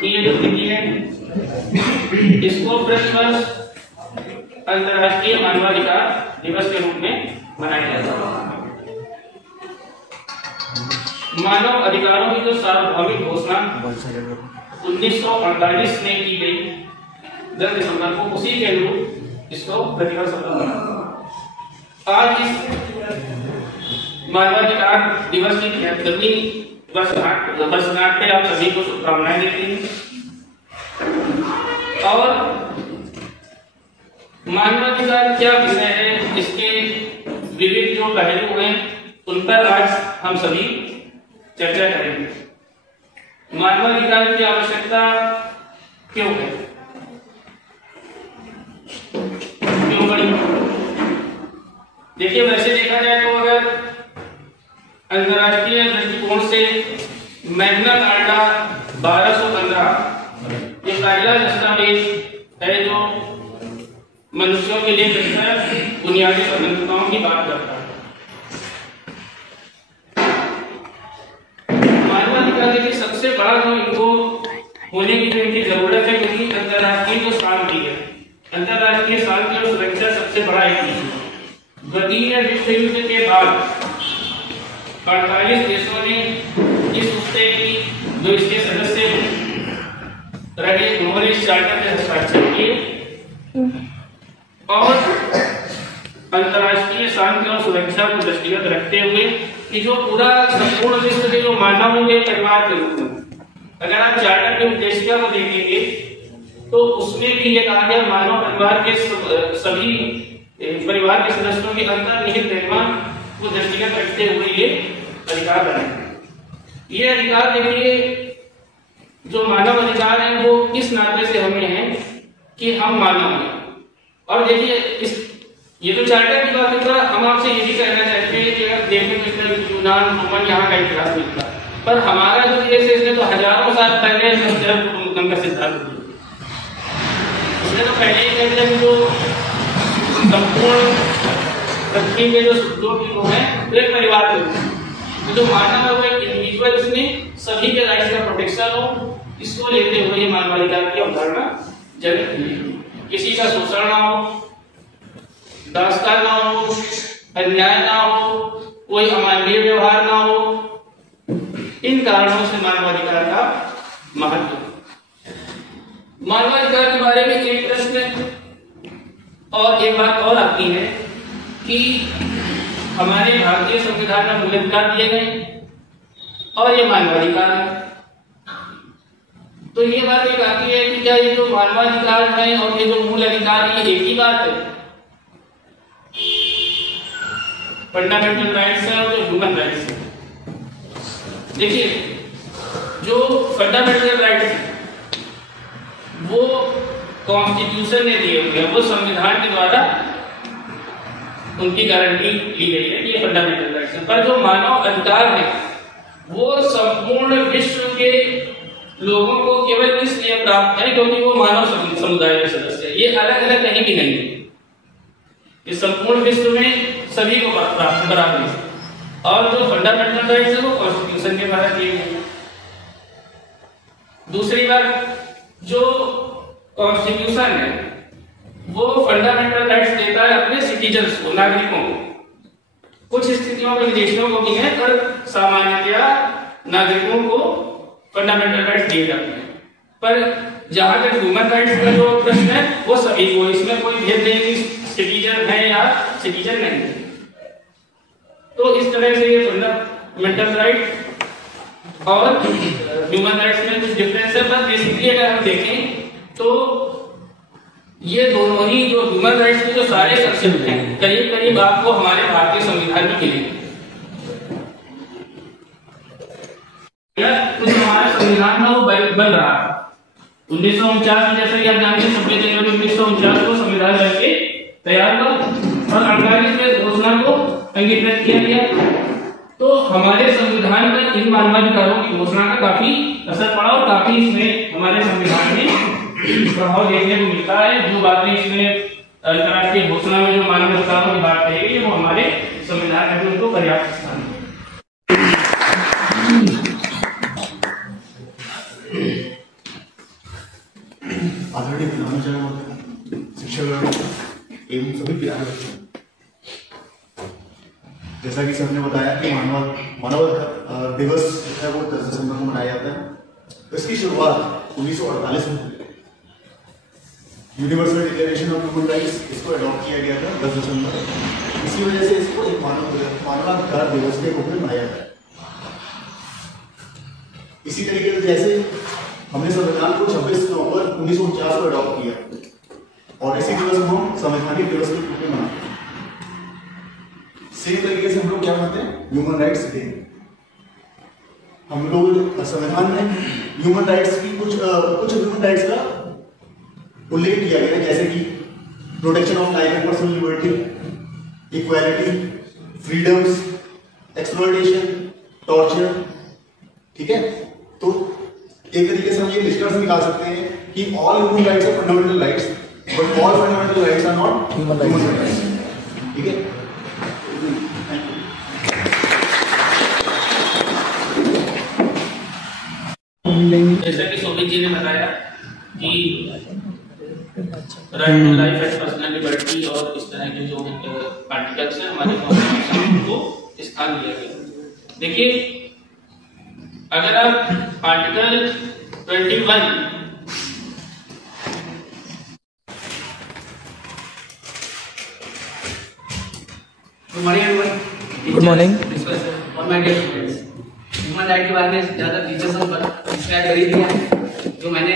कि ये जो तिथि है इसको प्रतिवर्ष अंतर्राष्ट्रीय मानवाधिकार दिवस के रूप में मनाया जाता है। मानव अधिकारों की जो सार्वभौमिक घोषणा 1948 में की गई 10 दिसंबर को, उसी के अनुरूप इसको प्रतिवर्ष आज इस मानवाधिकार दिवस की 73वीं वर्षगांठ पे आप सभी को शुभकामनाएं देती हूँ। और मानवाधिकार क्या विषय है, इसके विविध जो पहलू हैं उन पर आज हम सभी चर्चा करेंगे। मानवाधिकार की आवश्यकता क्यों है, क्यों बड़ी? देखिए, वैसे देखा जाए तो अगर अंतर्राष्ट्रीय दृष्टिकोण से मैग्ना कार्टा 1215 ये पहला दस्तावेज है जो मनुष्यों के लिए बुनियादी स्वतंत्रताओं की बात करता है। मानवाधिकार की सबसे बड़ा जो इनको होने की जो इनकी जरूरत है, क्योंकि अंतर्राष्ट्रीय जो शांति है, अंतर्राष्ट्रीय शांति और सुरक्षा सबसे बड़ा एक है। द्वितीय विश्व युद्ध के बाद 48 देशों ने इस रिश्ते की जो इसके सदस्य रहे उन्होंने इस चार्टर में हस्ताक्षर किए और अंतर्राष्ट्रीय शांति और सुरक्षा को दृष्टिगत रखते हुए कि जो पूरा संपूर्ण विश्व के जो मानव होंगे परिवार के रूप में, अगर आप चार्टर के उद्देश्य को देखेंगे तो उसमें भी ये कहा गया मानव परिवार के सभी परिवार के सदस्यों के अंतर्निहित निर्माण को दृष्टिगत रखते हुए ये अधिकार बनाए। ये अधिकार देखिए, जो मानव अधिकार है वो किस नाते से हमें है कि हम मानव हैं। और देखिए, इस ये तो चार्टर की बात है, हम आपसे ये भी कहना चाहते हैं कि अगर देखें तो यूनान रोमन यहाँ का इतिहास मिलता है, पर हमारा जो देश है इसने तो हजारों साल पहले कुटुंबकम का सिद्धांत दिया। इसने तो पहले ही कहते हैं जो संपूर्ण पृथ्वी के जो लोग हैं एक परिवार के रूप में, तो जो मानव है वो एक इंडिविजुअल, इसमें सभी के राइट्स का प्रोटेक्शन हो, इसको लेते हुए ये मानवाधिकार की अवधारणा जनित हुई। किसी का शोषण ना हो, दासता ना हो, अन्याय ना हो, कोई अमानवीय व्यवहार ना हो, इन कारणों से मानवाधिकार का महत्व। मानवाधिकार के बारे में एक प्रश्न और एक बात और आती है कि हमारे भारतीय संविधान में मूल अधिकार दिए गए और ये मानवाधिकार है। तो ये बात एक आती है कि क्या ये जो मानवाधिकार है और ये जो मूल अधिकार है ये एक ही बात है? फंडामेंटल राइट्स है और जो ह्यूमन राइट्स है। देखिए, जो फंडामेंटल राइट्स है वो कॉन्स्टिट्यूशन ने दिए हुए हैं, वो संविधान के द्वारा उनकी गारंटी ली गई है कि ये फंडामेंटल राइट्स है। पर जो मानव अधिकार है वो संपूर्ण विश्व के लोगों को केवल इसलिए प्राप्त है क्योंकि वो मानव समुदाय के सदस्य है। ये अलग अलग कहीं भी नहीं है, ये संपूर्ण विश्व में सभी को प्राप्त बराबर है। और जो फंडामेंटल राइट्स है वो कॉन्स्टिट्यूशन के द्वारा दिए गए हैं। दूसरी बात, जो कॉन्स्टिट्यूशन है वो फंडामेंटल राइट्स देता है अपने सिटीजन्स को, नागरिकों को। कुछ स्थितियों में विदेशियों को भी है, पर सामान्यतया नागरिकों को फंडामेंटल राइट्स दिए जाते हैं। पर जहां तक ह्यूमन राइट्स का जो प्रश्न है वो सभी को, इसमें कोई भेद नहीं कि सिटीजन है या सिटीजन नहीं है। तो इस तरह से ये फंडामेंटल राइट और ह्यूमन राइट्स में कुछ डिफरेंस है, पर बेसिकली अगर हम देखें तो ये दोनों ही जो ह्यूमन राइट्स के जो सारे कंसेप्ट हैं करीब करीब आपको हमारे भारतीय संविधान में मिलेंगे। कुछ हमारा संविधान में वो बन रहा है 1949 में, जैसा कि आप जानते हैं 26 जनवरी 1949 को संविधान बन के तैयार हुआ और 48 में घोषणा को अंगीकृत किया गया। तो हमारे संविधान पर इन मानवाधिकारों की घोषणा का काफी असर पड़ा और काफी इसमें हमारे संविधान में प्रभाव देखने को मिलता है। जो बातें इसमें अंतर्राष्ट्रीय घोषणा में जो मानव अधिकारों की बात कही गई वो हमारे संविधान में उनको पर्याप्त स्थान है। ऑलरेडी पिलाना चाहिए होता है शिक्षक एवं सभी प्यारे बच्चे। जैसा कि सर ने बताया कि मानव दिवस है वो 10 दिसंबर को मनाया जाता है। तो इसकी शुरुआत 1948 में हुई। Universal declaration of human rights इसको अडॉप्ट किया गया था 10 दिसंबर। इसी वजह से इसको एक मानवाधिकार दिवस के रूप में मनाया जाता है। इसी तरीके से जैसे हमने संविधान को 26 नवंबर 1949 को अडॉप्ट किया और इसी दिवस को हम संवैधानिक दिवस के रूप में मनाते हैं। सेम तरीके से हम लोग क्या मनाते हैं? Human rights day. हम लोग संविधान में ह्यूमन राइट्स की कुछ ह्यूमन राइट्स का उल्लेख किया गया है, जैसे कि protection of life and personal liberty, equality, freedoms, exploitation, torture. ठीक है, तो एक तरीके से हम ये निष्कर्ष निकाल सकते हैं कि all human rights are fundamental rights, but all fundamental rights are not human rights. ठीक है, जैसा कि सोमित जी ने बताया कि right to life and personal liberty और इस तरह के जो आर्टिकल्स हैं हमारे कॉन्स्टिट्यूशन को स्थान दिया गया। देखिए, अगर आप आर्टिकल 21 गुड मॉर्निंग और my dear students, human right के बारे में ज्यादा टीचर्स ने डिस्क्राइब कर ही दिया। जो मैंने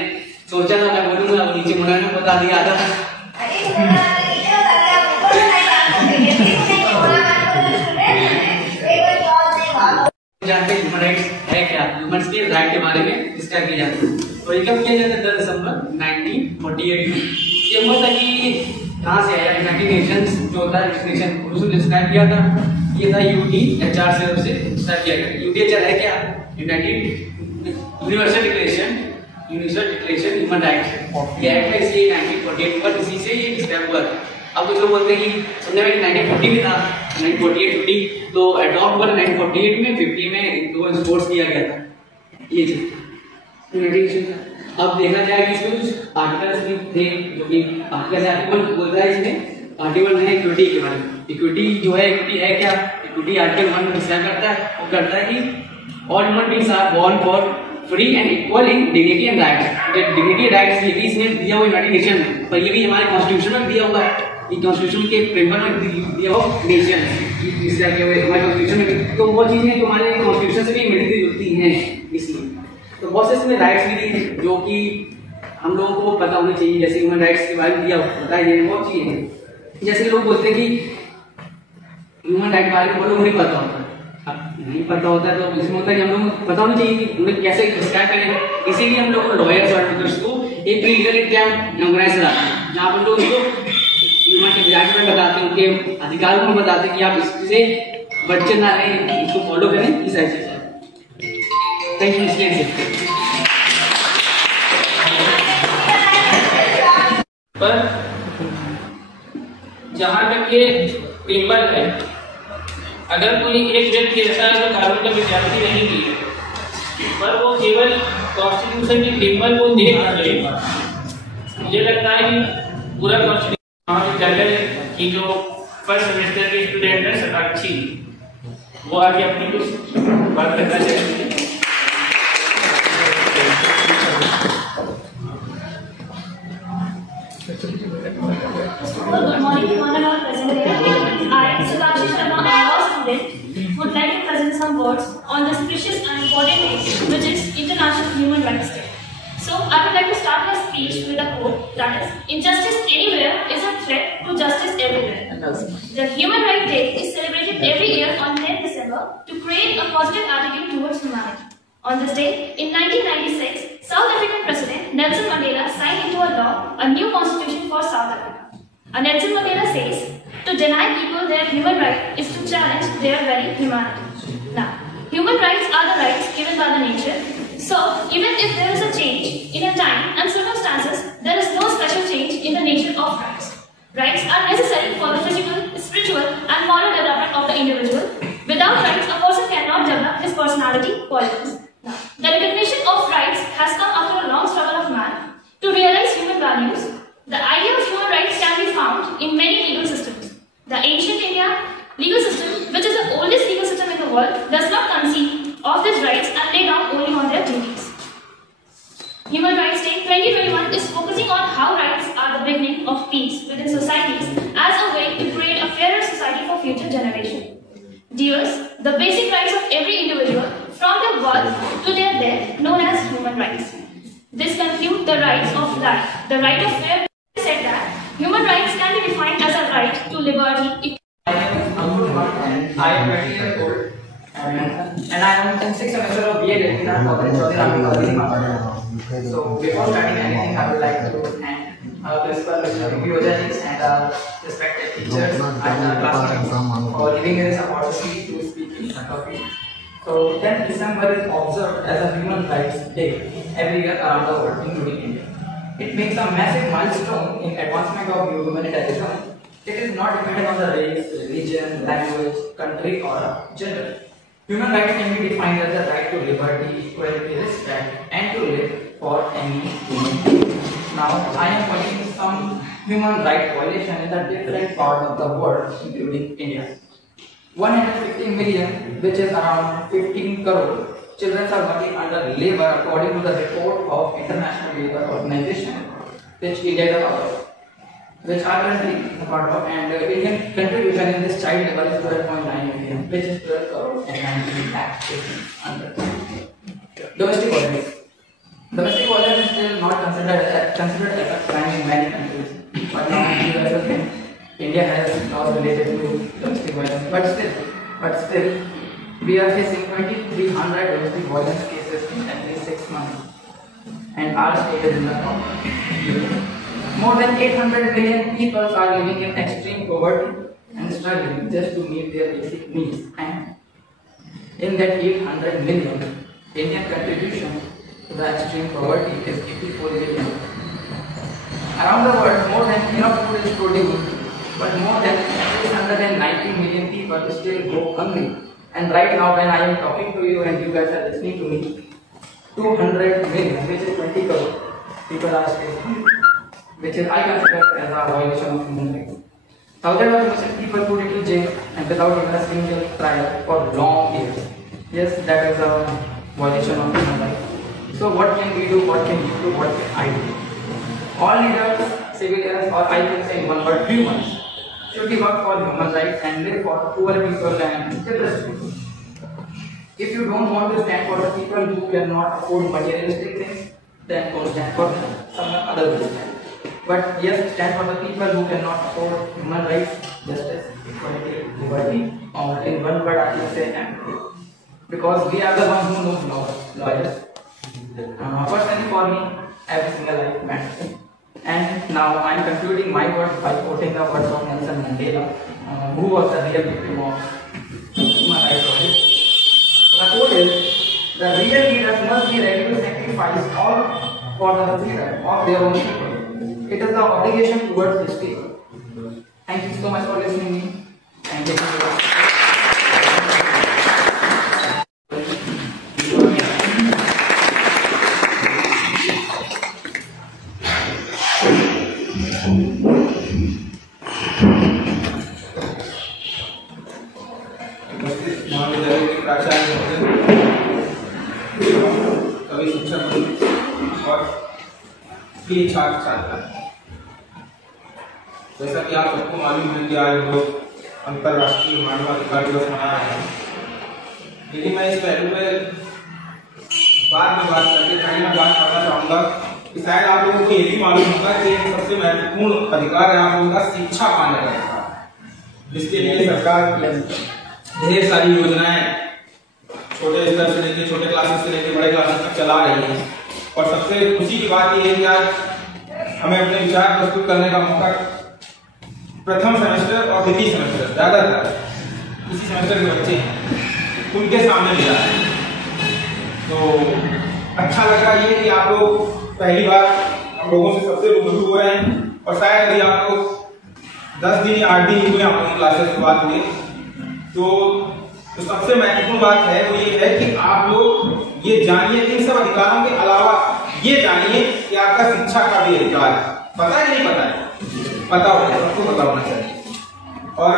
सोचा था मैं बोलूंगा वो नीचे मुन्ना ने बता दिया था। जानते ह्यूमन राइट्स है क्या, ह्यूमन के राइट के बारे में डिस्क्राइब किया जाता है। तो ये कब किया जाता है? 10 दिसंबर 1948 में। ये हुआ था कि कहाँ से आया? यूनाइटेड नेशंस जो होता है नेशन, उसने डिस्क्राइब किया था। ये था यूडीएचआर से डिस्क्राइब किया गया। यूडीएचआर है क्या? Universal declaration human rights. ये एक्ट है, इसलिए 1948 पर इसी से ये डिस्क्राइब हुआ था। अब कुछ लोग बोलते हैं कि सुनने में 1950 में था, 1948 तो अडॉप्ट हुआ 1948 में, 50 में दो इंपोर्ट किया गया था ये चीज। अब देखा जाए कि इसमें कुछ आर्टिकल्स भी थे जो कि आर्टिकल बोलता है इसमें आर्टिकल है इक्विटी के बारे में। इक्विटी जो है, इक्विटी है क्या? इक्विटी आर्टिकल 1 में डिस्क्राइब करता है, वो करता है कि all human beings are born for free and equal in dignity and rights. Dignity rights ये भी इसमें दिया हुआ यूनाइटेड नेशन में, पर ये भी हमारे कॉन्स्टिट्यूशन में दिया हुआ है। कॉन्स्टिट्यूशन के फ्रेमवर्क में दिया हुआ नेशन हमारे कॉन्स्टिट्यूशन में, तो वो चीजें जो हमारे कॉन्स्टिट्यूशन से भी मिलती जुलती हैं। इसलिए तो बहुत से इसमें राइट्स भी दी जो कि हम लोगों को पता होनी चाहिए, जैसे ह्यूमन राइट्स के बारे में दिया बताया जाए बहुत चीजें हैं। जैसे लोग बोलते हैं कि ह्यूमन राइट के बारे में वो लोग नहीं पता होता। अब नहीं पता होता है तो इसमें होता है कि हम लोग को पता होना चाहिए कि उन्हें कैसे डिस्क्राइब करेंगे। इसीलिए हम लोग लॉयर्स और एडवोकेट्स को एक प्री लीगल एग्जाम ऑर्गेनाइज कराते हैं, जहाँ पर लोग उसको ह्यूमन के राइट में बताते हैं, उनके अधिकारों में बताते हैं कि आप इससे बच्चे ना रहें, इसको फॉलो करें, इस ऐसी चीज। Thank you. इसलिए पर जहां तक ये पेपर है, अगर कोई एक व्यक्ति ऐसा है जो कानून का विद्यार्थी नहीं भी है, पर वो केवल कॉन्स्टिट्यूशन के पेपर को देख रहे, मुझे लगता है कि पूरा कॉन्स्टिट्यूशन महाविद्यालय की जो फर्स्ट सेमेस्टर के स्टूडेंट है साक्षी, वो आगे अपनी कुछ बात करना चाहेंगे। Good morning to one and all present here. I, Sakshi Sharma, a law student, would like to present some words on this precious and important day, which is International Human Rights Day. So, I would like to start my speech with a quote that is, "Injustice anywhere is a threat to justice everywhere." The Human Rights Day is celebrated every year on 10th December to create a positive attitude towards humanity. On this day, in 1996, South African President Nelson Mandela signed into a law a new constitution for South Africa. And Nelson Mandela says, to deny people their human right is to challenge their very humanity. Now, human rights are the rights given by the nature. So, even if there is a change in a time and circumstances, there is no special change in the nature of rights. Rights are necessary for the physical, spiritual, and moral development of the individual. Without rights, a person cannot develop his personality, qualities. Now, the recognition of rights has come after a long struggle of man to realize Human Rights Day 2021 is focusing on how rights are the beginning of peace within societies as a way to create a fairer society for future generations. Dears, the basic rights of every individual from their birth to their death known as human rights. This concludes the rights of life. The right of fair said that human rights can be defined as a right to liberty. My name is Ankur Kumar and I am 20 years old and I am in 6th semester of BA in our college, Chaudhary Rami College. So before starting anything, I would like to thank our principal, Mr. Vijay, and our respected teachers and our classmates for giving me this opportunity to speak in front of you. So 10th December is observed as a Human Rights Day every year around the world, including India. It makes a massive milestone in advancement of humanitarianism. It is not dependent on the race, religion, language, country or gender. Human rights can be defined as the right to liberty, equality, respect and to live for any human being. Now, I am pointing some human rights violation in the different parts of the world, including India. 150 million, which is around 15 crore, children are working under labor according to the report of International Labour Organization, which India is a part of, which are currently a part of, and Indian contribution in this child labor is 12.9 million, which is 12 crore and 19 lakh under. Domestic violence. Domestic violence is still not considered as a crime in many countries, but now India has laws related to domestic violence, but still, we are facing 2,300 domestic violence cases in at least 6 months, and our state is in the top. More than 800 million people are living in extreme poverty and struggling just to meet their basic needs, and in that 800 million, Indian contribution to the extreme poverty is 84 billion. Around the world, more than enough food is produced, but more than 690 million people still go hungry. And right now, when I am talking to you and you guys are listening to me, 200 million, which is 20 crore, people are still hungry, which is I consider as a violation of human rights. Thousands of innocent people put into jail and without even a single trial for long years. Yes, that is a violation of human rights. So what can we do? What can you do? What can I do? All leaders, civilians, or I can say in one word, humans, should we work for human rights and live for poor people and depressed people. If you don't want to stand for the people who cannot afford materialistic things, then don't stand for someone other will stand. But yes, stand for the people who cannot afford human rights, justice, equality, liberty, or in one word I can say empathy. Because we are the ones who know lawyers. Personally for me, every single life matters. And now I am concluding my words by quoting the words of Nelson Mandela, who was the real victim of human rights violence. So the quote is, the real leaders must be ready to sacrifice all for the freedom of their own people. It is the obligation towards these people. Thank you so much for listening to me and taking your छात्र जैसा कि आप सबको मालूम है कि आज लोग अंतर्राष्ट्रीय मानवाधिकार दिवस मनाया है, लेकिन मैं इस पहलू में बाद में बात करके मैं बात करना चाहूँगा कि शायद आप लोगों को ये भी मालूम होगा कि सबसे महत्वपूर्ण अधिकार है आप लोगों का शिक्षा पाने का अधिकार, जिसके लिए सरकार ढेर सारी योजनाएं छोटे स्तर से लेकर छोटे क्लासेस से लेकर बड़े क्लासेस तक चला रही है। और सबसे खुशी की बात यह है कि आज हमें अपने विचार प्रस्तुत करने का मौका प्रथम सेमेस्टर और द्वितीय सेमेस्टर ज्यादातर इसी सेमेस्टर के बच्चे हैं उनके सामने मिला है। तो अच्छा लग रहा है कि आप लोग पहली बार हम लोगों से सबसे रूबरू हो रहे हैं, और शायद यदि आप लोग 10 दिन या 8 दिन हुए अपनी क्लासेस के बाद हुए तो सबसे महत्वपूर्ण बात है वो ये है कि आप लोग ये जानिए इन सब अधिकारों के अलावा ये जानिए कि आपका शिक्षा का भी अधिकार है। पता है नहीं पता है? पता होगा, सबको पता होना चाहिए। और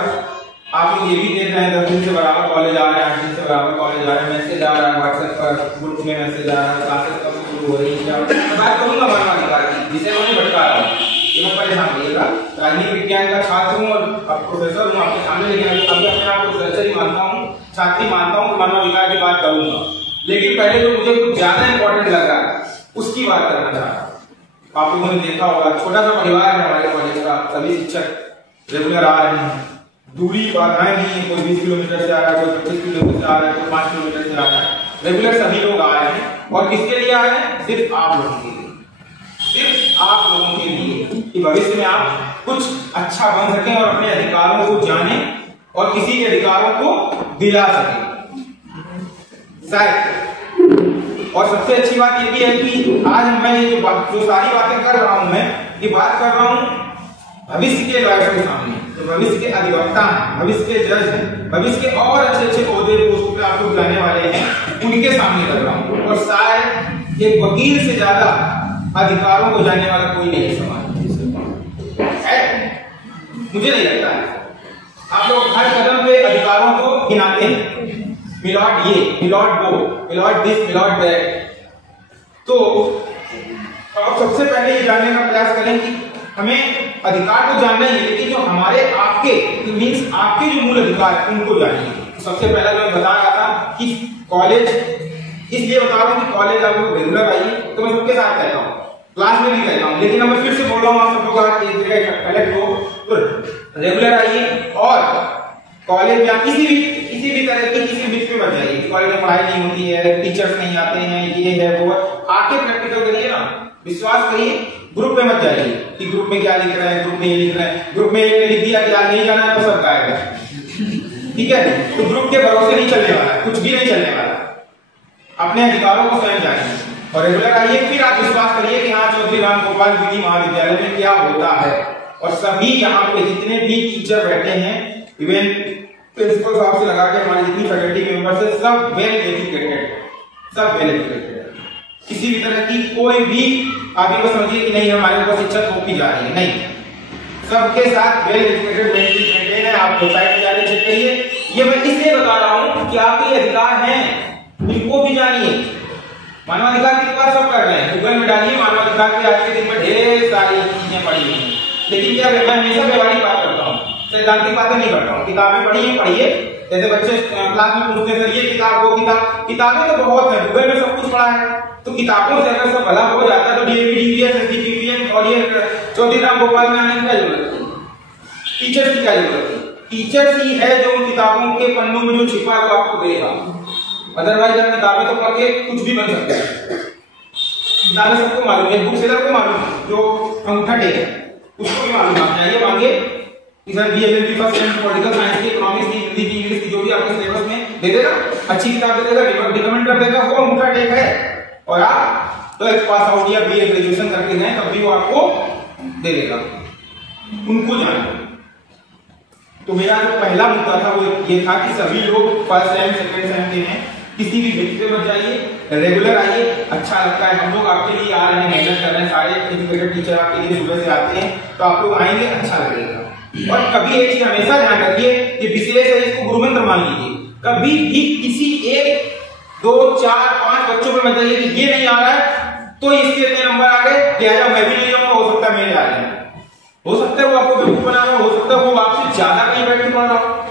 आप लोग ये भी देख रहे हैं 10 दिन से बराबर कॉलेज आ रहे हैं, 8 दिन से बराबर कॉलेज आ रहे हैं, मैसेज आ रहा है व्हाट्सएप पर, ग्रुप में मैसेज आ रहा है, क्लासेस का हो रही है क्या। मैं बात करूंगा मानवाधिकार की, जिसे मैं नहीं भटका रहा हूँ, ये मैं परेशान करिएगा। राजनीति विज्ञान का छात्र हूँ और अब प्रोफेसर हूँ आपके सामने, लेकिन अभी अपने आप को रिसर्चर ही मानता हूँ, छात्र ही मानता हूँ, मानवाधिकार की बात करूंगा। लेकिन पहले जो मुझे कुछ ज्यादा इंपॉर्टेंट लग रहा है उसकी बात करना चाह रहा हूँ। आप लोगों ने देखा होगा, छोटा सा परिवार है हमारे कॉलेज का, सभी शिक्षक रेगुलर आ रहे हैं, दूरी बाधाएं नहीं है, कोई 20 किलोमीटर से आ रहा है, कोई 25 किलोमीटर से आ रहा है, कोई 5 किलोमीटर से आ रहा है, रेगुलर सभी लोग आ रहे हैं। और किसके लिए आ रहे हैं? सिर्फ आप लोगों के लिए, सिर्फ आप लोगों के लिए, कि भविष्य में आप कुछ अच्छा बन सकें और अपने अधिकारों को जाने और किसी के अधिकारों को दिला सकें शायद। और सबसे अच्छी बात ये भी है कि आज मैं ये जो सारी बातें कर रहा हूं, मैं ये बात कर रहा हूं भविष्य के लॉयर्स के सामने, जो भविष्य के अधिवक्ता हैं, भविष्य के जज हैं, भविष्य के और अच्छे अच्छे ओहदे पोस्ट पे आप लोग जाने वाले हैं, उनके सामने कर रहा हूं। और शायद एक वकील से ज्यादा अधिकारों को जानने वाला कोई नहीं समाज है, मुझे नहीं लगता है। आप लोग हर कदम पे अधिकारों को गिनाते हैं, मिलॉर्ड ये, मिलॉर्ड वो, मिलॉर्ड दिस, मिलॉर्ड दैट। तो आप सबसे पहले ये जानने का प्रयास करें कि हमें अधिकार तो जानना ही है, लेकिन जो हमारे आपके मीन्स आपके जो मूल अधिकार है उनको जानिए। सबसे पहला जो मैं बता रहा था कि कॉलेज, इसलिए बता रहा हूँ कि कॉलेज आप लोग रेगुलर आइए, तो मैं सबके साथ कहता हूँ, क्लास में भी कहता हूँ, लेकिन अब मैं फिर से बोल रहा हूँ आप सब लोग एक जगह कलेक्ट हो तो रेगुलर आइए। और कॉलेज या किसी भी तरह की किसी भी में मत जाइए, कॉलेज में पढ़ाई नहीं होती है, टीचर्स नहीं आते हैं, ये है वो, आके प्रैक्टिकल करिए ना, विश्वास करिए। ग्रुप में मत जाइए कि ग्रुप में क्या लिख रहा है, ग्रुप में ये लिख रहा है, ग्रुप में एक ने लिख दिया कि आज नहीं जाना है तो सब गायब है, ठीक है। तो ग्रुप के भरोसे नहीं चलने वाला, कुछ भी नहीं चलने वाला। अपने अधिकारों को स्वयं जानिए और रेगुलर आइए, फिर आप विश्वास करिए कि हाँ चौधरी राम गोपाल विधि महाविद्यालय में क्या होता है। और सभी यहाँ पे जितने भी टीचर बैठे हैं, इवन प्रिंसिपल साहब से लगा के हमारी जितनी फैकल्टी मेंबर्स है, सब वेल एजुकेटेड, सब वेल एजुकेटेड। किसी भी तरह की कोई भी आप ये समझिए कि नहीं हमारे ऊपर शिक्षा थोपी जा रही है, नहीं, सबके साथ वेल एजुकेटेड मेंटेन है। आप वेबसाइट पे जाके चेक करिए। ये मैं इसलिए बता रहा हूँ कि आपके अधिकार हैं, इनको भी जानिए। मानवाधिकार की बात सब कर रहे हैं, गूगल में डालिए मानवाधिकार के, आज के दिन में ढेर सारी चीजें पढ़ी हुई, लेकिन क्या मैं हमेशा व्यवहारिक बात करता हूँ, सैद्धांतिक बातें नहीं करता हूँ। किताबें पढ़िए, जैसे बच्चे क्लास में पूछते हैं ये किताब वो किताब, किताबें तो बहुत है, गूगल में सब कुछ पढ़ा है, तो किताबों से अगर सब भला हो जाता है तो डीएपीडीपीएस एसडीपीपीएम और ये चौधरी राम गोपाल में आने की क्या जरूरत है? टीचर्स की क्या जरूरत है? टीचर्स ही है जो उन किताबों के पन्नों में जो छिपा है वो आपको देगा। अदरवाइज आप किताबें तो पढ़ के कुछ भी बन सकते हैं। किताबें सबको मालूम है, बुक सेलर को मालूम है, जो अंगूठा टेक है उसको भी मालूम है। चाहिए मांगे इधर BLLB first semester political science की, इकोनॉमिक्स की, हिंदी की, इंग्लिश की, जो भी आपके सिलेबस में दे देगा, अच्छी किताब दे देगा, रिकमेंड कर देगा, वो अंगूठा टेक है। और आप तो पास आउट या बीए ग्रेजुएशन करके गए तब भी वो आपको दे देगा, उनको जाना। तो मेरा जो पहला मुद्दा था वो ये था कि सभी लोग फर्स्ट सेम सेकंड सेम के हैं, किसी भी व्यक्ति पे मत जाइए, रेगुलर आइए। अच्छा लगता है, हम लोग आपके लिए आ रहे हैं, मेहनत कर रहे हैं, सारे एजुकेटेड टीचर आपके लिए सुबह से आते हैं, तो आप लोग आएंगे, अच्छा लगेगा। और कभी एक चीज हमेशा ध्यान रखिए कि विशेष है, इसको गुरुमंत्र मान लीजिए, कभी भी किसी 1 2 4 5 बच्चों पे मत जाइए कि ये नहीं आ रहा है तो इसके इतने नंबर आ गए, लिहाजा मैं भी नहीं आऊंगा, हो सकता है मेरे आ जाए, हो सकता है वो आपको बेवकूफ बना रहा हो सकता है वो आपसे ज्यादा कहीं बैठ के पढ़ रहा हो,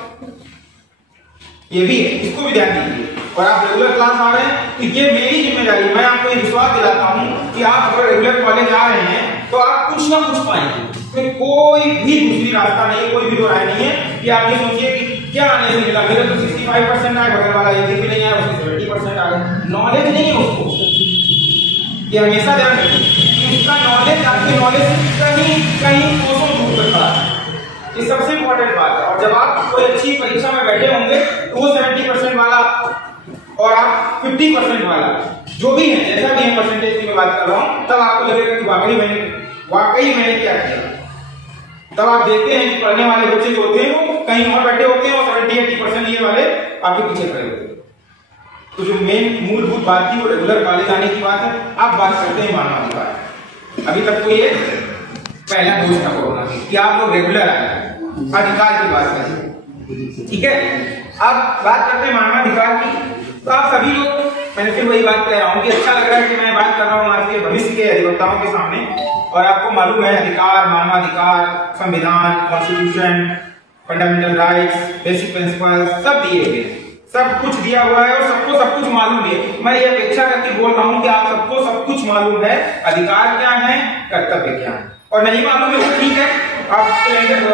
ये भी है, इसको भी ध्यान दीजिए। और आप रेगुलर क्लास आ रहे हैं तो ये मेरी जिम्मेदारी, मैं आपको ये विश्वास दिलाता हूं कि आप अगर रेगुलर कॉलेज आ रहे हैं तो आप कुछ ना कुछ पाएंगे, इसमें कोई भी दूसरी रास्ता नहीं है, कोई भी दो राय नहीं है कि आप ये सोचिए कि क्या आने से मिला, मेरे तो 65% आए, बगल वाला एक भी नहीं आया, उसके 70% आ गए। नॉलेज नहीं है उसको, ये हमेशा ध्यान रखिए, उसका नॉलेज आपके नॉलेज से कहीं कोसों दूर तक खड़ा है, ये सबसे इंपॉर्टेंट बात है। और जब आप कोई अच्छी परीक्षा में बैठे होंगे तो वो 70% वाला और आप 50% वाला जो भी है, जैसा भी है परसेंटेज की मैं बात कर रहा हूं, तब आपको लगेगा कि वाकई मैंने क्या किया। तब आप देखते हैं कि पढ़ने वाले बच्चे जो होते हैं वो कहीं और बैठे होते हैं और 70-80% ये वाले आपके पीछे खड़े होते हैं। तो जो मेन मूलभूत बात थी वो रेगुलर कॉलेज आने की बात है। आप बात करते हैं मानवाधिकार। अभी तक तो ये पहला दोष था कोरोना कि आप लोग रेगुलर आए, अधिकार की बात करें, ठीक है। अब बात करते हैं मानवाधिकार की। तो आप सभी लोग मैंने फिर वही बात कह रहा हूँ कि अच्छा लग रहा है कि मैं बात कर रहा हूँ आपके भविष्य के अधिवक्ताओं के सामने, और आपको मालूम है अधिकार, मानवाधिकार, संविधान, constitution, fundamental rights, basic principle सब दिए गए, सब कुछ दिया हुआ है और सबको सब कुछ मालूम है। मैं ये अपेक्षा करके बोल रहा हूँ कि आप सबको सब कुछ मालूम है, अधिकार क्या है, कर्तव्य क्या है, और नहीं मालूम है तो ठीक है, आप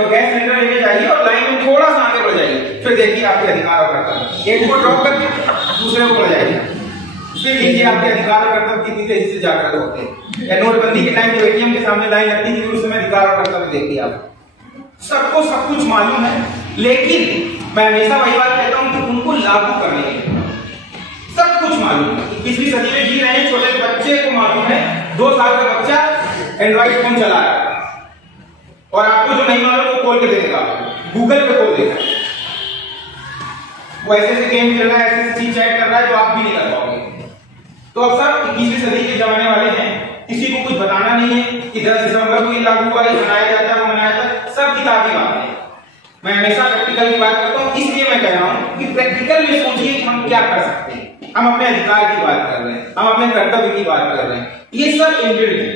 गैस सिलेंडर लेके जाइए और लाइन में थोड़ा सा आगे बढ़ जाइए, फिर देखिए आपके अधिकार और कर्तव्य, एक को ड्रॉप करके दूसरे को बढ़ जाइए, फिर देखिए आपके अधिकार और कर्तव्य कितनी तेजी से जागृत होते हैं। या नोटबंदी के टाइम जब एटीएम के सामने लाइन लगती थी उस समय अधिकार और कर्तव्य देखिए आप, सबको सब कुछ मालूम है, लेकिन मैं हमेशा वही बात कहता हूं कि उनको लागू करने के लिए सब कुछ मालूम है। पिछली सदी में जी रहे हैं, छोटे बच्चे को मालूम है, 2 साल का बच्चा एंड्रॉइड फोन चला रहा है और आपको जो नहीं मालूम वो खोल के दे देगा, गूगल पे खोल देगा, वो ऐसे गेम खेल रहा है, ऐसे चीज चैट कर रहा है जो आप भी नहीं कर पाओगे। तो अब सब 21वीं सदी के जमाने वाले हैं, किसी को कुछ बताना नहीं है कि 10 दिसंबर को ये लागू हुआ, ये मनाया जाता है, वो मनाया जाता है, सब किताबी बातें हैं। मैं हमेशा प्रैक्टिकल की बात करता हूँ, इसलिए मैं कह रहा हूँ कि प्रैक्टिकल में सोचिए कि हम क्या कर सकते हैं। हम अपने अधिकार की बात कर रहे हैं, हम अपने कर्तव्य की बात कर रहे हैं, ये सब इनबिल्ट है।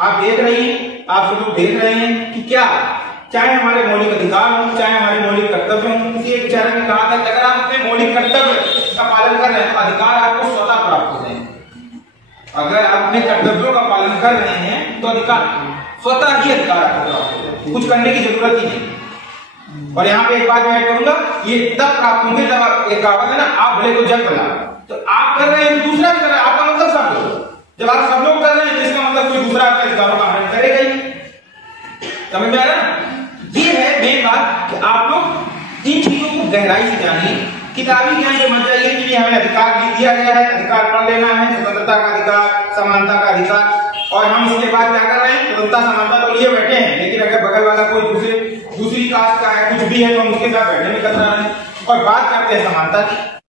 आप देख रहे हैं, आप सब लोग देख रहे हैं कि क्या, चाहे हमारे मौलिक अधिकार हो, चाहे हमारे मौलिक कर्तव्य हो, किसी एक विचारक ने कहा था कि अगर आप अपने मौलिक कर्तव्य का पालन कर रहे हैं तो अधिकार आपको स्वतः प्राप्त हो जाएंगे। अगर आप अपने कर्तव्यों का पालन कर रहे हैं तो अधिकार स्वतः ही अधिकार आपको प्राप्त हो जाएंगे, कुछ करने की जरूरत ही नहीं। और यहाँ पे एक बात मैं ऐड करूंगा, ये तब प्राप्त होंगे जब आप, एक कहावत है ना, आप भले तो जग भला, तो आप कर रहे हैं तो दूसरा भी कर रहा है, आपका मतलब सब लोग, जब आप सब लोग कर रहे हैं तो इसका मतलब कोई दूसरा आपके अधिकारों का हनन करेगा ही। समझ में आ रहा है? ये है मेन बात कि आप लोग इन चीजों को गहराई से जानिए, किताबी ज्ञान से मत जाइए कि हमें अधिकार भी दिया गया है, अधिकार पढ़ लेना है, स्वतंत्रता का अधिकार, समानता का अधिकार, और हम इसके बाद क्या कर रहे हैं, स्वतंत्रता समानता तो लिए बैठे हैं, लेकिन अगर बगल वाला कोई दूसरी कास्ट का है, कुछ भी है, तो हम उसके साथ बैठने में कतरा रहे हैं और बात करते हैं समानता की।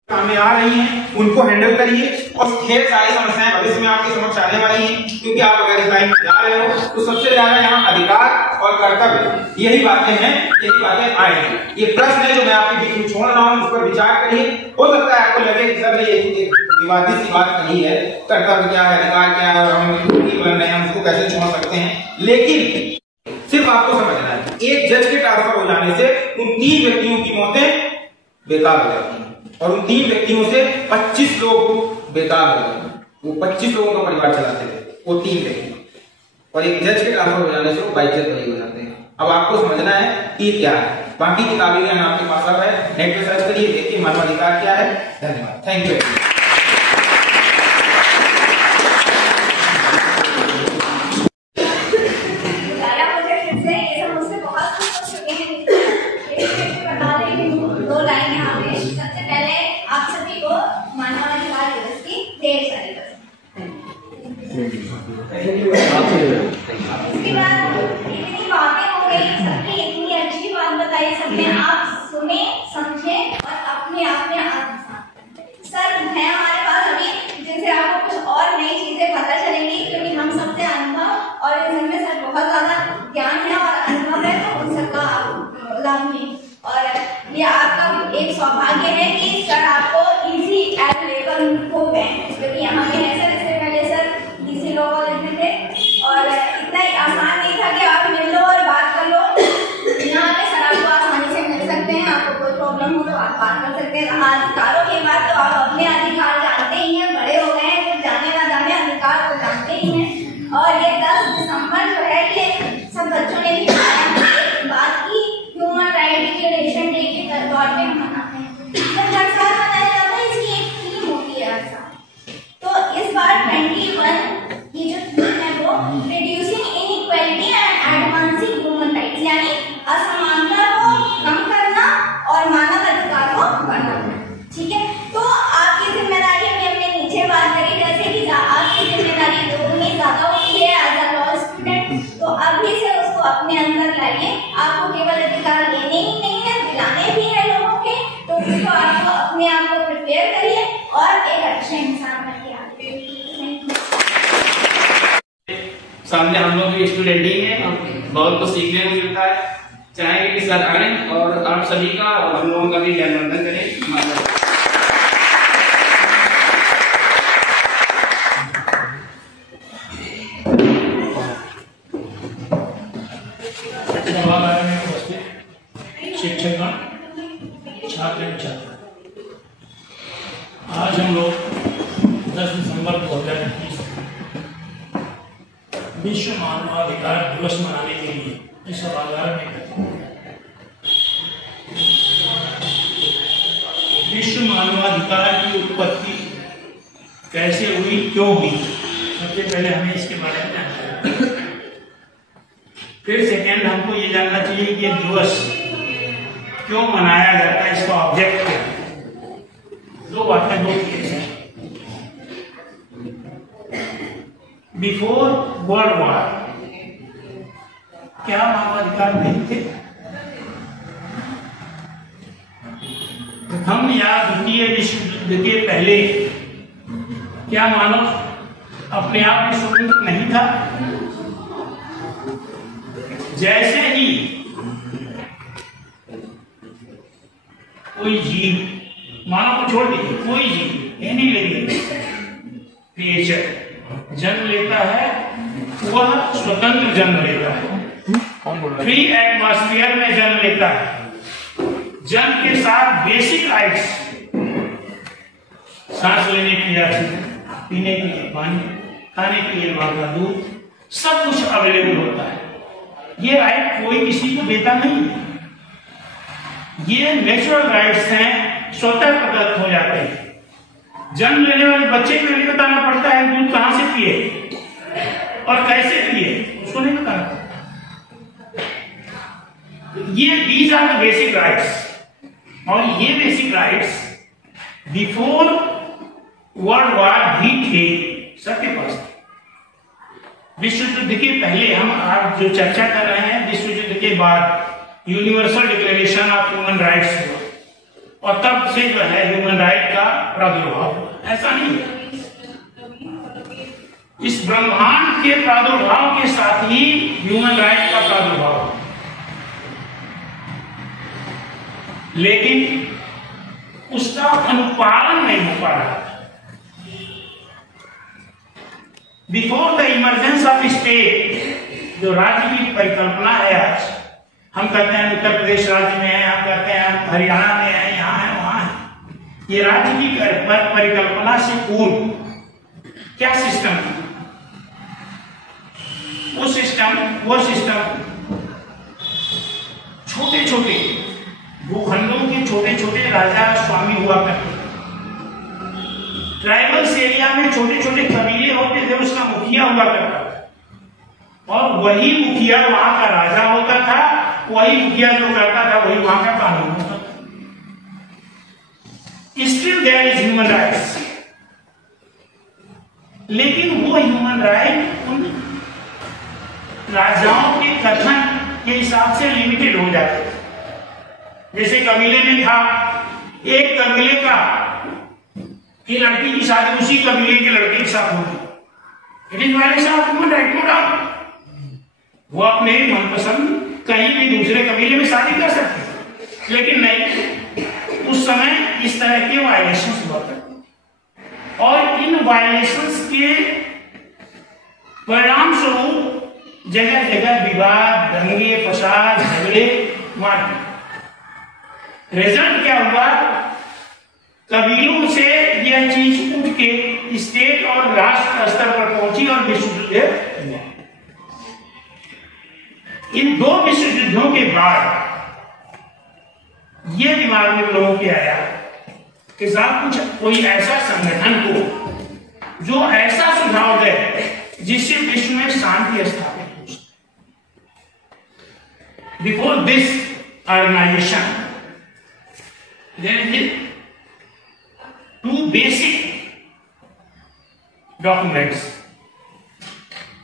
सामने आ रही हैं, उनको हैंडल करिए और ढेर सारी समस्याएं भविष्य में आपके समक्ष आने वाली हैं, क्योंकि आप अगर इस लाइन में जा रहे हो तो सबसे ज्यादा यहाँ अधिकार और कर्तव्य यही बातें हैं, यही बातें आएंगी। ये प्रश्न है जो मैं आपके बीच में छोड़ रहा हूँ, उस पर विचार करिए। हो सकता है आपको लगे कि सर ने ये विवादित सी बात कही है, कर्तव्य क्या है, अधिकार क्या है, और हम बन रहे हैं, हम उसको कैसे छोड़ सकते हैं, लेकिन सिर्फ आपको समझना है, एक जज के ट्रांसफर हो जाने से उन 3 व्यक्तियों की मौतें बेकार हो जाती हैं और उन 3 व्यक्तियों से 25 लोग बेकार हो गए। वो 25 लोगों का परिवार चलाते थे, वो 3 व्यक्ति, और एक जज के ट्रांसफर हो जाने से वो बाइज्जत बरी हो जाते हैं। अब आपको समझना है कि क्या है, बाकी किताबी ज्ञान आपके पास अब है, नेट पे सर्च करिए, देखिए मानवाधिकार क्या है। धन्यवाद, थैंक यू। इसके बाद इतनी बातें हो गई, सबने इतनी अच्छी बात बताई, सबने आप सुने, समझे और अपने आप में आत्मसात। सर है हमारे पास अभी जिनसे आपको कुछ और नई चीजें पता चलेंगी, क्योंकि हम सबसे अनुभव और इनमें सर बहुत ज्यादा ज्ञान है और अनुभव है, तो उन सबका आप लाभ लें। और ये आपका एक सौभाग्य है कि सर आपको इजी अवेलेबल हो गए, क्योंकि यहाँ पे है सर, इससे पहले सर डीसी लोग लिखते थे और इतना ही आसान नहीं था कि आप मिल लो और बात कर लो। यहाँ पे सर आपको आसानी से मिल सकते हैं, आपको कोई प्रॉब्लम हो तो आप बात कर सकते हैं। अधिकारों की बात तो आप अपने अधिकार जानते ही हैं, बड़े हो गए हैं, तो जाने ना जाने अधिकार को जानते ही हैं। और ये 10 दिसंबर जो है ये सब बच्चों ने भी बात की, ह्यूमन राइट डिक्लेरेशन डे के तौर पे हम मनाते हैं। जब हर साल मनाया जाता है, इसकी एक थीम होती है हर साल, तो इस बार 21 ये जो थीम है वो reducing inequality and advancing human rights, यानी असमानता को कम करना और मानव अधिकार को बढ़ाना। ठीक है, तो आपकी जिम्मेदारी अभी हमने नीचे बात करी, जैसे कि आपकी जिम्मेदारी दोगुनी ज्यादा होती है एज अ लॉ स्टूडेंट, तो अभी से उसको अपने अंदर लाइए। आपको केवल अधिकार लेने ही नहीं है, दिलाने भी है लोगों के, तो उसको आपको अपने आप को प्रिपेयर करिए और एक अच्छे इंसान बनिए आगे। सामने हम लोग भी स्टूडेंट ही हैं, बहुत कुछ सीखने को मिलता है। चाहेंगे कि सर आए और आप सभी का और हम लोगों का भी ज्ञानवर्धन करें। सभागार में उपस्थित शिक्षकगण, छात्र एवं छात्रा, आज हम लोग 10 दिसंबर 2021 विश्व मानवाधिकार दिवस मनाने के लिए इस सभागार में विश्व मानवाधिकार की उत्पत्ति कैसे हुई, क्यों हुई, सबसे पहले हमें इसके बारे में जानना है। फिर सेकेंड, हमको ये जानना चाहिए कि ये दिवस क्यों मनाया जाता है, इसका ऑब्जेक्ट क्या है। दो बातें, दो चीजें हैं। बिफोर वर्ल्ड वॉर क्या मानवाधिकार नहीं थे? प्रथम या द्वितीय विश्व युद्ध के पहले क्या मानव अपने आप में स्वतंत्र नहीं था? जैसे ही कोई जीव, मानव को छोड़ दीजिए, कोई जीव, एनी लिविंग क्रिएचर जन्म लेता है, वह स्वतंत्र जन्म लेता है, फ्री एटमॉस्फेयर में जन्म लेता है। जन्म के साथ बेसिक राइट्स, सांस लेने की आजादी, पीने के लिए पानी, खाने के लिए मां का दूध, सब कुछ अवेलेबल होता है। ये राइट कोई किसी को देता नहीं है, ये नेचुरल राइट्स हैं, स्वतः प्रदत्त हो जाते हैं। जन्म लेने वाले बच्चे को नहीं बताना पड़ता है दूध कहां से पिए और कैसे पिए, उसको नहीं बताना। ये these are the basic rights, और ये basic rights before world war भी थे, सबके पास। विश्व युद्ध के पहले, हम आज जो चर्चा कर रहे हैं, विश्व युद्ध के बाद universal declaration of human rights हुआ, और तब से जो है ह्यूमन राइट का प्रादुर्भाव। ऐसा नहीं है, इस ब्रह्मांड के प्रादुर्भाव के साथ ही ह्यूमन राइट का प्रादुर्भाव, लेकिन उसका अनुपालन नहीं हो पा रहा। Before the emergence of state, जो राज्य की परिकल्पना है आज, हम कहते हैं उत्तर प्रदेश राज्य में है, हम कहते हैं हम हरियाणा में है, यहाँ है, वहां है। ये राज्य की परिकल्पना से पूर्व क्या सिस्टम है? वो सिस्टम छोटे छोटे भूखंडों के छोटे छोटे राजा स्वामी हुआ करते। ट्राइबल्स एरिया में छोटे छोटे कबीले होते थे, उसका मुखिया हुआ करता था, और वही मुखिया वहां का राजा होता था। वही मुखिया जो करता था वही वहां का कानून होता था। Still there is human rights, लेकिन वो ह्यूमन राइट उन राजाओं के कथन के हिसाब से लिमिटेड हो जाते थे। जैसे कबीले में था, एक कबीले का की लड़की की शादी उसी कबीले के लड़के के साथ होगी, it is violation of human right, no doubt. वो अपने मनपसंद कहीं भी दूसरे कबीले में शादी कर सकते, लेकिन नहीं, उस समय इस तरह के वायलेशंस हुआ करते, और इन वायलेशंस के परिणाम स्वरूप जगह जगह विवाद, दंगे, फसाद, झगड़े, मारपीट। रिजल्ट क्या हुआ? कबीलों से यह चीज उठ के स्टेट और राष्ट्र स्तर पर पहुंची और विश्व युद्ध। इन दो विश्व युद्धों के बाद यह दिमाग में लोगों के आया कि साहब कुछ कोई ऐसा संगठन को जो ऐसा सुझाव दे जिससे विश्व में शांति स्थापित हो सके। Before this organisation there is two basic documents.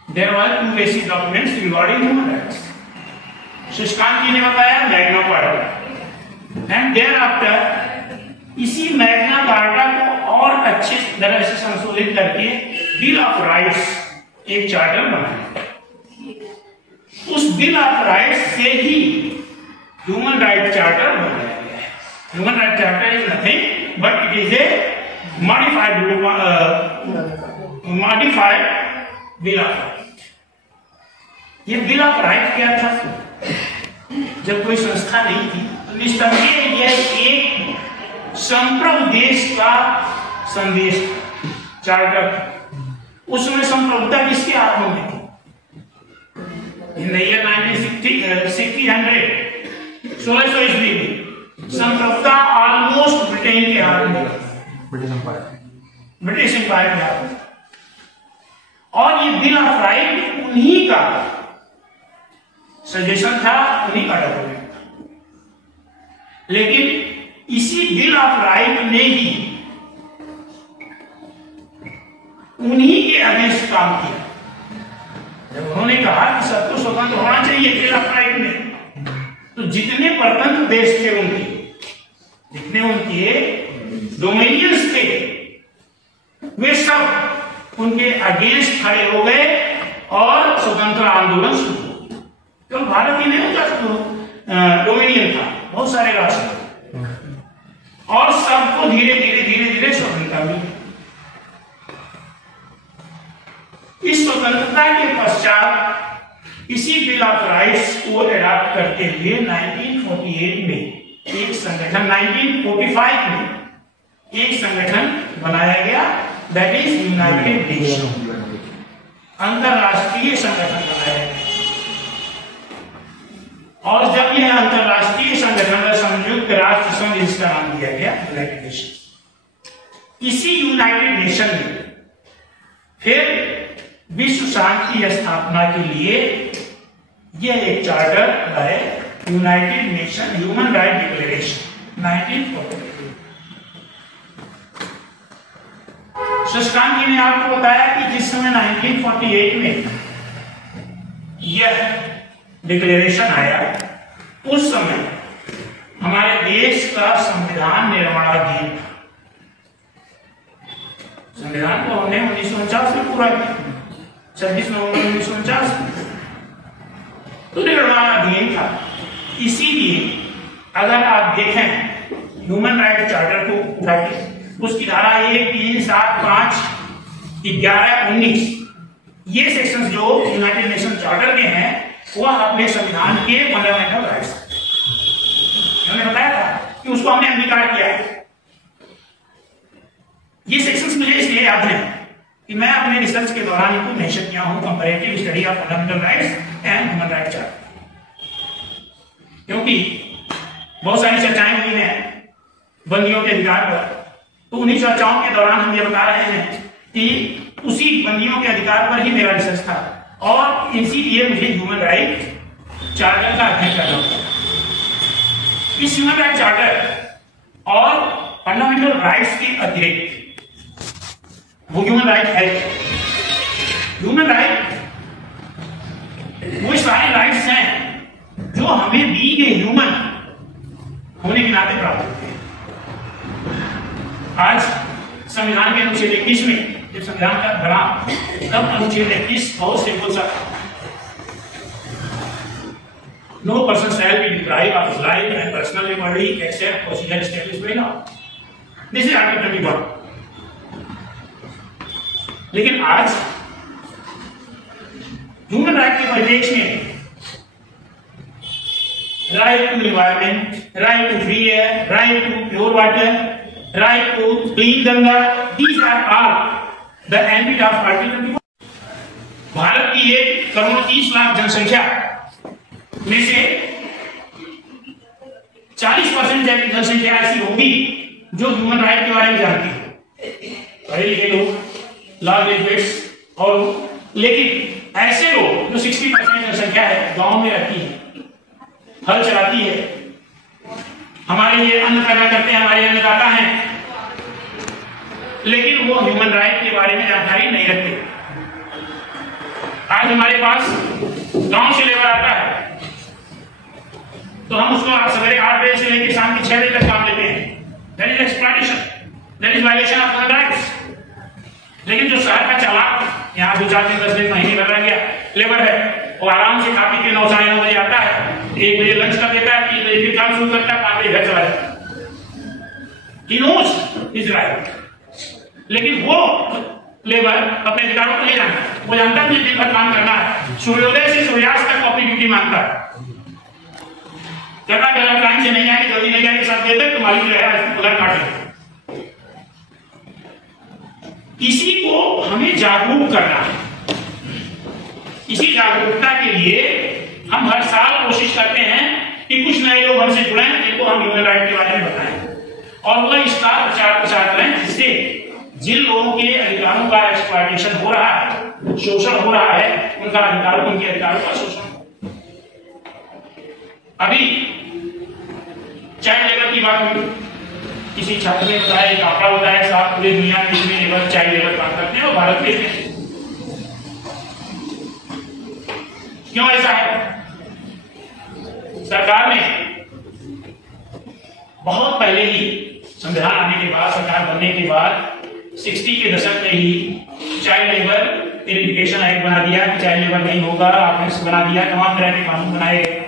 There were two basic documents regarding human rights. शुष्कांत जी ने बताया मैग्ना कार्टा, एंड देयरआफ्टर इसी मैग्ना कार्टा को और अच्छे तरह से संशोधित करके बिल ऑफ राइट्स एक चार्टर बनाया। उस बिल ऑफ राइट्स से ही ह्यूमन राइट चार्टर बनाया गया है। Human right charter is nothing but it is a modified bill of right. ये बिल ऑफ राइट क्या था? जब कोई संस्था नहीं थी तो निस्संदेह यह एक संप्रभु देश का संदेश चार्टर। उसमें संप्रभुता किसके हाथों में थी? इन द ईयर 1600 ईस्वी में संप्रभुता ऑलमोस्ट ब्रिटेन के हाथ में, ब्रिटिश एम्पायर के हाथ में। और ये बिल ऑफ राइट उन्हीं का सजेशन था, उन्हीं का डॉक्यूमेंट था। लेकिन इसी बिल ऑफ राइट ने ही उन्हीं के अगेंस्ट काम किया। जब उन्होंने कहा कि सबको स्वतंत्र होना चाहिए बिल ऑफ राइट में, तो जितने परतंत्र देश थे उनके, जितने उनके डोमिनियंस थे, वे सब उनके अगेंस्ट खड़े हो गए और स्वतंत्र आंदोलन शुरू हो गया। तो भारत ही नहीं उनका डोमिनियन था, बहुत सारे राष्ट्र, और सबको धीरे धीरे स्वतंत्रता मिली। इस स्वतंत्रता के पश्चात इसी बिल ऑफ राइट्स को अडॉप्ट करते हुए 1948 में एक संगठन, 1945 में एक संगठन बनाया गया, दैट इज यूनाइटेड नेशन, अंतरराष्ट्रीय संगठन बनाया गया। और जब यह अंतरराष्ट्रीय संगठन संयुक्त राष्ट्र संघ, इसका नाम दिया गया यूनाइटेड नेशन। इसी यूनाइटेड नेशन में फिर विश्व शांति की स्थापना के लिए यह एक चार्टर है, United Nation human right declaration 1948। Shashank ji ने आपको बताया कि जिस समय 1948 में यह डिक्लेरेशन आया, उस समय हमारे देश का संविधान निर्माणाधीन था। संविधान को हमने 1949 में पूरा किया, 26 नवंबर 1949 तो निर्माणाधीन था। इसीलिए अगर आप देखें ह्यूमन राइट चार्टर को उठा के, उसकी धारा 1, 3, 7, 5, 11, 19 ये सेक्शंस जो यूनाइटेड नेशन चार्टर के हैं, वह अपने संविधान के फंडामेंटल राइट्स, मैंने बताया था कि उसको हमने अंगीकार किया। ये सेक्शंस मुझे इसलिए याद है कि मैं अपने रिसर्च के दौरान इनको मेंशन किया हूं, comparative study of fundamental rights and human right charter, क्योंकि बहुत सारी चर्चाएं हुई हैं बंदियों के अधिकार पर। तो उन्हीं चर्चाओं के दौरान हम ये बता रहे हैं कि उसी बंदियों के अधिकार पर ही मेरा रिसर्च था, और इसीलिए मुझे ह्यूमन राइट चार्टर का अध्ययन करना पड़ा। इस ह्यूमन राइट चार्टर और फंडामेंटल राइट्स के अतिरिक्त वो ह्यूमन राइट है। ह्यूमन राइट वो सारे राइट्स हैं जो हमें बीइंग ए ह्यूमन होने के नाते प्राप्त होते हैं। आज संविधान के अनुच्छेद 21 में जब संविधान का बना, तब अनुच्छेद 21 बहुत सिंपल सा, no person shall be deprived of his life and personal liberty except procedure established by law. This is article 21। लेकिन आज ह्यूमन राइट के परिपेक्ष में right to environment, right to free air, right to pure water, right to clean Ganga, these are all the ambit of article 21। Bharat की 1,30,00,000 जनसंख्या में से 40% जनसंख्या ऐसी होगी जो ह्यूमन राइट के बारे में जानती है, पढ़े लिखे लोग, लॉ ग्रेजुएट्स, और लेकिन ऐसे लोग जो 60% जनसंख्या है, गांव में रहती है, हल चलाती है, हमारे लिए अन्न पैदा करते हैं, हमारे अन्नदाता हैं, लेकिन वो ह्यूमन राइट के बारे में जानकारी नहीं रखते। आज हमारे पास गांव से लेबर आता है तो हम उसको सवेरे 8 बजे से लेकर शाम के 6 बजे तक काम लेते हैं। That is exploitation, that is violation of human rights. लेकिन जो शहर का चालाक यहाँ 2-4 दिन 10 दिन महीने भर रह गया लेबर है, वो आराम से खा पी के 9 साढ़े 9 बजे आता है, 1 बजे लंच कर देता है, 3 बजे फिर काम शुरू करता है, 5 बजे घर चला जाता है। He knows his right। लेकिन वो लेबर अपने अधिकारों को नहीं जानता, वो जानता है मुझे दिन भर काम करना है, सूर्योदय से सूर्यास्त तक अपनी ड्यूटी मानता है। करना क्या, टाइम से नहीं आएंगे, जल्दी नहीं आएंगे, सब देर तक तो मालिक जो है उधर काट लेगा। इसी को हमें जागरूक करना है। इसी जागरूकता के लिए हम हर साल कोशिश करते हैं कि कुछ नए लोग हमसे जुड़े, जिनको हम ह्यूमन राइट के बारे में बताएं और वह इसका प्रचार प्रसार करें, जिससे जिन लोगों के अधिकारों का एक्सप्लॉयटेशन हो रहा है, शोषण हो रहा है, उनके अधिकारों का शोषण। अभी चाइल्ड लेबर की बात हुई, किसी छात्र ने बताया, एक आंकड़ा बताया, साथ पूरी दुनिया में जितने लेबर चाइल्ड लेबर काम करते हैं वो भारत के हैं। क्यों ऐसा है? सरकार ने बहुत पहले ही, संविधान आने के बाद, सरकार बनने के बाद 60 के दशक में ही चाइल्ड लेबर वेरिफिकेशन एक्ट बना दिया कि चाइल्ड लेबर नहीं होगा, आपने बना दिया, तमाम तरह के कानून बनाए गए।